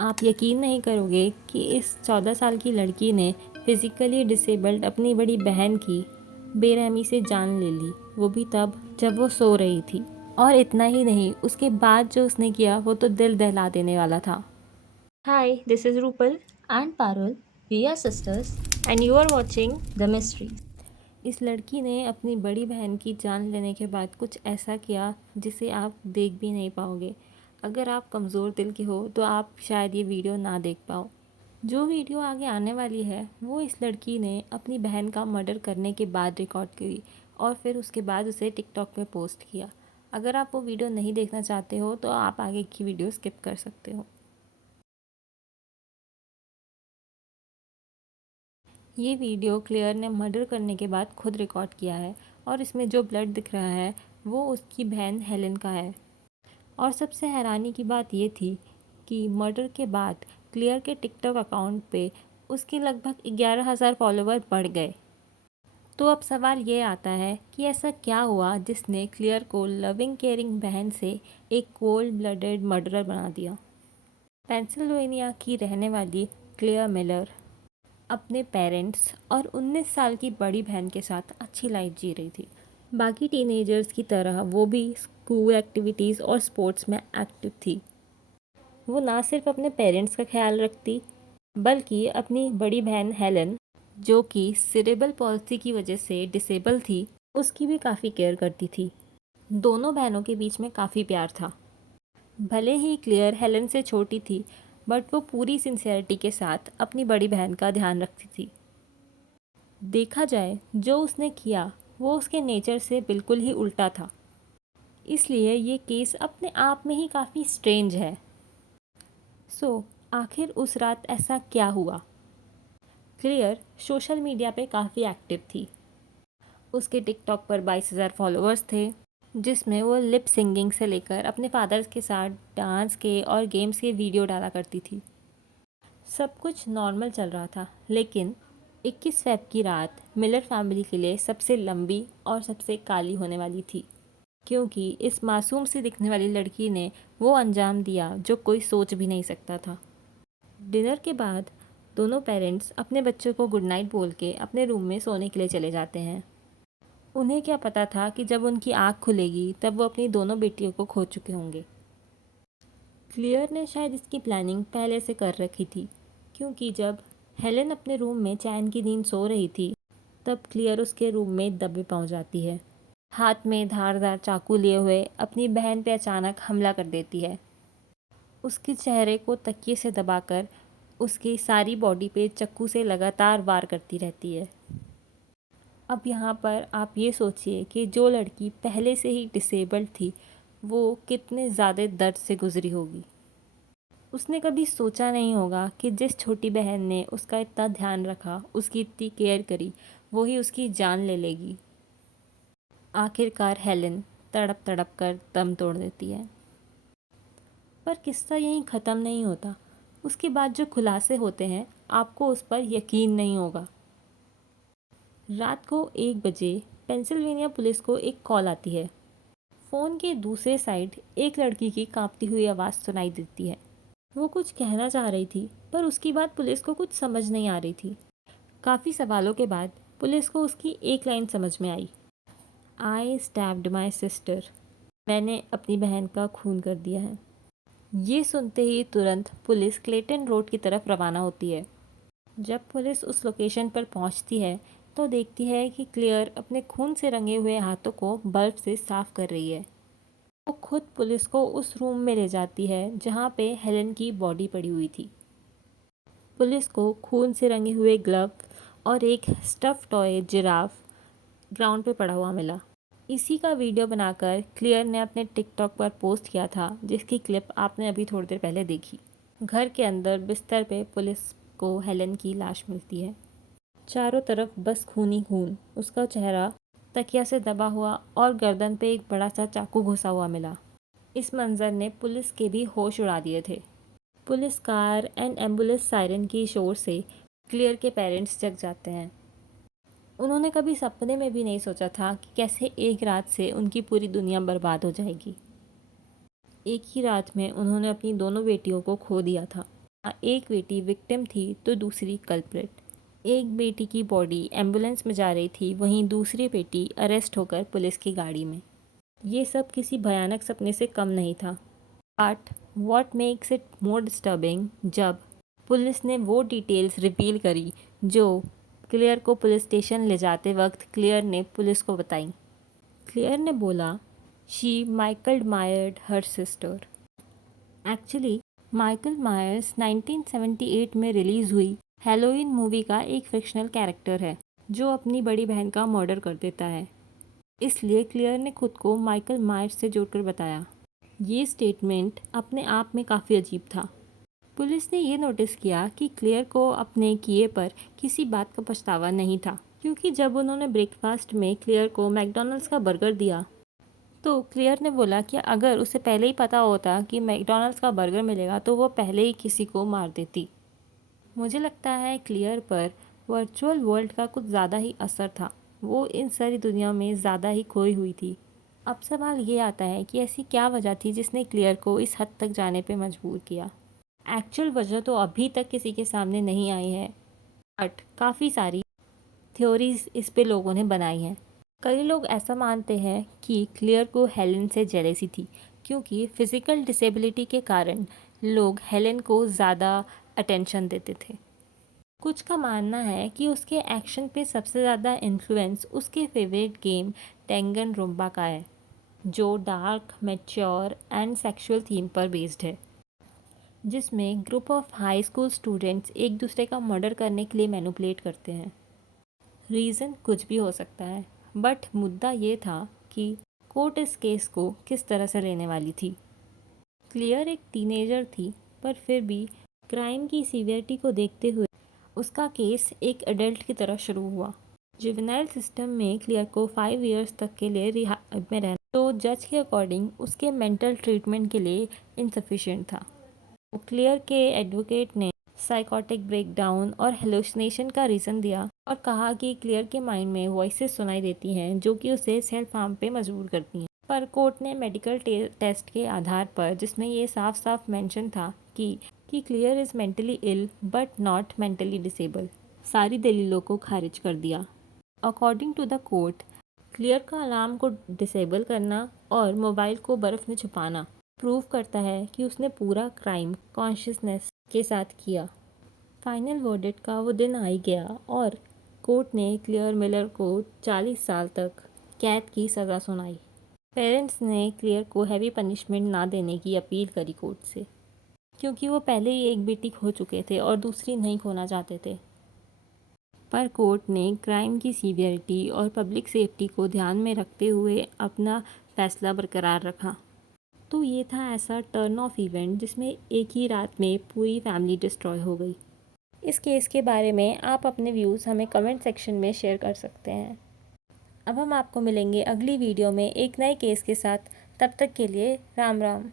आप यकीन नहीं करोगे कि इस 14 साल की लड़की ने फिज़िकली डिसेबल्ड अपनी बड़ी बहन की बेरहमी से जान ले ली, वो भी तब जब वो सो रही थी। और इतना ही नहीं, उसके बाद जो उसने किया वो तो दिल दहला देने वाला था। Hi, this is Rupal and Parul. We are sisters. And you are watching. The Mysteries. इस लड़की ने अपनी बड़ी बहन की जान लेने के बाद कुछ ऐसा किया जिसे आप देख भी नहीं पाओगे। अगर आप कमज़ोर दिल के हो तो आप शायद ये वीडियो ना देख पाओ। जो वीडियो आगे आने वाली है वो इस लड़की ने अपनी बहन का मर्डर करने के बाद रिकॉर्ड करी और फिर उसके बाद उसे टिकटॉक पे पोस्ट किया। अगर आप वो वीडियो नहीं देखना चाहते हो तो आप आगे की वीडियो स्किप कर सकते हो। ये वीडियो क्लेयर ने मर्डर करने के बाद खुद रिकॉर्ड किया है और इसमें जो ब्लड दिख रहा है वो उसकी बहन हेलेन का है। और सबसे हैरानी की बात ये थी कि मर्डर के बाद क्लियर के टिकटॉक अकाउंट पे उसके लगभग 11,000 फॉलोवर बढ़ गए। तो अब सवाल ये आता है कि ऐसा क्या हुआ जिसने क्लियर को लविंग केयरिंग बहन से एक कोल्ड ब्लडेड मर्डरर बना दिया। पेंसिल्वेनिया की रहने वाली क्लेयर मिलर अपने पेरेंट्स और 19 साल की बड़ी बहन के साथ अच्छी लाइफ जी रही थी। बाकी टीनेजर्स की तरह वो भी स्कूल एक्टिविटीज़ और स्पोर्ट्स में एक्टिव थी। वो ना सिर्फ अपने पेरेंट्स का ख्याल रखती बल्कि अपनी बड़ी बहन हेलन, जो कि सिरेबल पॉल्सी की वजह से डिसेबल थी, उसकी भी काफ़ी केयर करती थी। दोनों बहनों के बीच में काफ़ी प्यार था। भले ही क्लियर हेलन से छोटी थी बट वो पूरी सिंसियरिटी के साथ अपनी बड़ी बहन का ध्यान रखती थी। देखा जाए जो उसने किया वो उसके नेचर से बिल्कुल ही उल्टा था। इसलिए ये केस अपने आप में ही काफ़ी स्ट्रेंज है। आखिर उस रात ऐसा क्या हुआ? क्लियर सोशल मीडिया पे काफ़ी एक्टिव थी। उसके टिकटॉक पर 22,000 फॉलोअर्स थे, जिसमें वो लिप सिंगिंग से लेकर अपने फादर्स के साथ डांस के और गेम्स के वीडियो डाला करती थी। सब कुछ नॉर्मल चल रहा था, लेकिन 21 फ़रवरी की रात मिलर फैमिली के लिए सबसे लंबी और सबसे काली होने वाली थी, क्योंकि इस मासूम सी दिखने वाली लड़की ने वो अंजाम दिया जो कोई सोच भी नहीं सकता था। डिनर के बाद दोनों पेरेंट्स अपने बच्चों को गुड नाइट बोल के अपने रूम में सोने के लिए चले जाते हैं। उन्हें क्या पता था कि जब उनकी आँख खुलेगी तब वो अपनी दोनों बेटियों को खो चुके होंगे। क्लियर ने शायद इसकी प्लानिंग पहले से कर रखी थी, क्योंकि जब हेलेन अपने रूम में चैन की नींद सो रही थी तब क्लियर उसके रूम में दबे पहुंच जाती है। हाथ में धारदार चाकू लिए हुए अपनी बहन पे अचानक हमला कर देती है। उसके चेहरे को तकिए से दबाकर उसकी सारी बॉडी पे चाकू से लगातार वार करती रहती है। अब यहाँ पर आप ये सोचिए कि जो लड़की पहले से ही डिसेबल्ड थी वो कितने ज़्यादा दर्द से गुजरी होगी। उसने कभी सोचा नहीं होगा कि जिस छोटी बहन ने उसका इतना ध्यान रखा, उसकी इतनी केयर करी, वो ही उसकी जान ले लेगी। आखिरकार हेलेन तड़प तड़प कर दम तोड़ देती है। पर किस्सा यहीं ख़त्म नहीं होता। उसके बाद जो खुलासे होते हैं आपको उस पर यकीन नहीं होगा। रात को 1 बजे पेंसिल्वेनिया पुलिस को एक कॉल आती है। फ़ोन के दूसरे साइड एक लड़की की कांपती हुई आवाज़ सुनाई देती है। वो कुछ कहना चाह रही थी पर उसकी बात पुलिस को कुछ समझ नहीं आ रही थी। काफ़ी सवालों के बाद पुलिस को उसकी एक लाइन समझ में आई, आई स्टैब्ड माई सिस्टर। मैंने अपनी बहन का खून कर दिया है। ये सुनते ही तुरंत पुलिस क्लेटन रोड की तरफ रवाना होती है। जब पुलिस उस लोकेशन पर पहुंचती है तो देखती है कि क्लियर अपने खून से रंगे हुए हाथों को बल्ब से साफ कर रही है। वो खुद पुलिस को उस रूम में ले जाती है जहाँ पे हेलेन की बॉडी पड़ी हुई थी। पुलिस को खून से रंगे हुए ग्लव और एक स्टफ़ टॉय जिराफ ग्राउंड पे पड़ा हुआ मिला। इसी का वीडियो बनाकर क्लियर ने अपने टिकटॉक पर पोस्ट किया था, जिसकी क्लिप आपने अभी थोड़ी देर पहले देखी। घर के अंदर बिस्तर पे पुलिस को हेलेन की लाश मिलती है। चारों तरफ बस खून ही खून। उसका चेहरा तकिया से दबा हुआ और गर्दन पे एक बड़ा सा चाकू घुसा हुआ मिला। इस मंजर ने पुलिस के भी होश उड़ा दिए थे। Police car and ambulance siren की शोर से क्लियर के पेरेंट्स जग जाते हैं। उन्होंने कभी सपने में भी नहीं सोचा था कि कैसे एक रात से उनकी पूरी दुनिया बर्बाद हो जाएगी। एक ही रात में उन्होंने अपनी दोनों बेटियों को खो दिया था। एक बेटी विक्टिम थी तो दूसरी कल्प्रिट। एक बेटी की बॉडी एम्बुलेंस में जा रही थी, वहीं दूसरी बेटी अरेस्ट होकर पुलिस की गाड़ी में। ये सब किसी भयानक सपने से कम नहीं था। But what makes it more disturbing, जब पुलिस ने वो डिटेल्स रिवील करी जो क्लेयर को पुलिस स्टेशन ले जाते वक्त क्लेयर ने पुलिस को बताई। क्लेयर ने बोला, she Michael murdered her sister. Actually Michael Myers 1978 में रिलीज़ हुई हैलोवीन मूवी का एक फिक्शनल कैरेक्टर है जो अपनी बड़ी बहन का मर्डर कर देता है। इसलिए क्लेयर ने खुद को माइकल मायर्स से जोड़कर बताया। ये स्टेटमेंट अपने आप में काफ़ी अजीब था। पुलिस ने ये नोटिस किया कि क्लेयर को अपने किए पर किसी बात का पछतावा नहीं था, क्योंकि जब उन्होंने ब्रेकफास्ट में क्लेयर को मैकडॉनल्ड्स का बर्गर दिया तो क्लेयर ने बोला कि अगर उसे पहले ही पता होता कि मैकडॉनल्ड्स का बर्गर मिलेगा तो वो पहले ही किसी को मार देती। मुझे लगता है क्लेयर पर वर्चुअल वर्ल्ड का कुछ ज़्यादा ही असर था। वो इन सारी दुनिया में ज़्यादा ही खोई हुई थी। अब सवाल ये आता है कि ऐसी क्या वजह थी जिसने क्लेयर को इस हद तक जाने पे मजबूर किया। एक्चुअल वजह तो अभी तक किसी के सामने नहीं आई है, बट काफ़ी सारी थ्योरीज इस पे लोगों ने बनाई हैं। कई लोग ऐसा मानते हैं कि क्लेयर को हेलेन से जेलेसी थी, क्योंकि फिज़िकल डिसेबिलिटी के कारण लोग हेलेन को ज़्यादा अटेंशन देते थे। कुछ का मानना है कि उसके एक्शन पे सबसे ज़्यादा इन्फ्लुएंस उसके फेवरेट गेम टेंगन का है, जो dark, mature and sexual theme पर बेस्ड है, जिसमें group of high school students एक दूसरे का मर्डर करने के लिए मैनिपुलेट करते हैं। रीज़न कुछ भी हो सकता है, बट मुद्दा ये था कि कोर्ट इस केस को किस तरह से लेने वाली थी। क्लेयर एक टीनेजर थी, पर फिर भी क्राइम की सीवियरिटी को देखते हुए उसका केस एक एडल्ट की तरह शुरू हुआ। जुवेनाइल सिस्टम में क्लेयर को 5 इयर्स तक के लिए रिहाब में रहना तो जज के अकॉर्डिंग उसके मेंटल ट्रीटमेंट के लिए इनसफिशिएंट था। तो क्लेयर के एडवोकेट ने साइकोटिक ब्रेकडाउन और हेलुसिनेशन का रीज़न दिया और कहा कि क्लेयर के माइंड में वॉइसेस सुनाई देती हैं जो कि उसे सेल्फ हार्म पे मजबूर करती हैं। पर कोर्ट ने मेडिकल टेस्ट के आधार पर, जिसमें ये साफ साफ मेंशन था कि Claire is mentally ill but not mentally disable, सारी दलीलों को खारिज कर दिया। According to the court, Claire का अलार्म को डिसेबल करना और मोबाइल को बर्फ़ में छुपाना प्रूव करता है कि उसने पूरा क्राइम कॉन्शियसनेस के साथ किया। फाइनल वर्डिक्ट का वो दिन आ ही गया और कोर्ट ने क्लेयर मिलर को 40 साल तक कैद की सज़ा सुनाई। पेरेंट्स ने क्लेयर को हैवी पनिशमेंट ना देने की अपील करी कोर्ट से, क्योंकि वो पहले ही एक बेटी खो चुके थे और दूसरी नहीं खोना चाहते थे। पर कोर्ट ने क्राइम की सीवियरिटी और पब्लिक सेफ्टी को ध्यान में रखते हुए अपना फैसला बरकरार रखा। तो ये था ऐसा टर्न ऑफ इवेंट जिसमें एक ही रात में पूरी फैमिली डिस्ट्रॉय हो गई। इस केस के बारे में आप अपने व्यूज़ हमें कमेंट सेक्शन में शेयर कर सकते हैं। अब हम आपको मिलेंगे अगली वीडियो में एक नए केस के साथ। तब तक के लिए राम राम।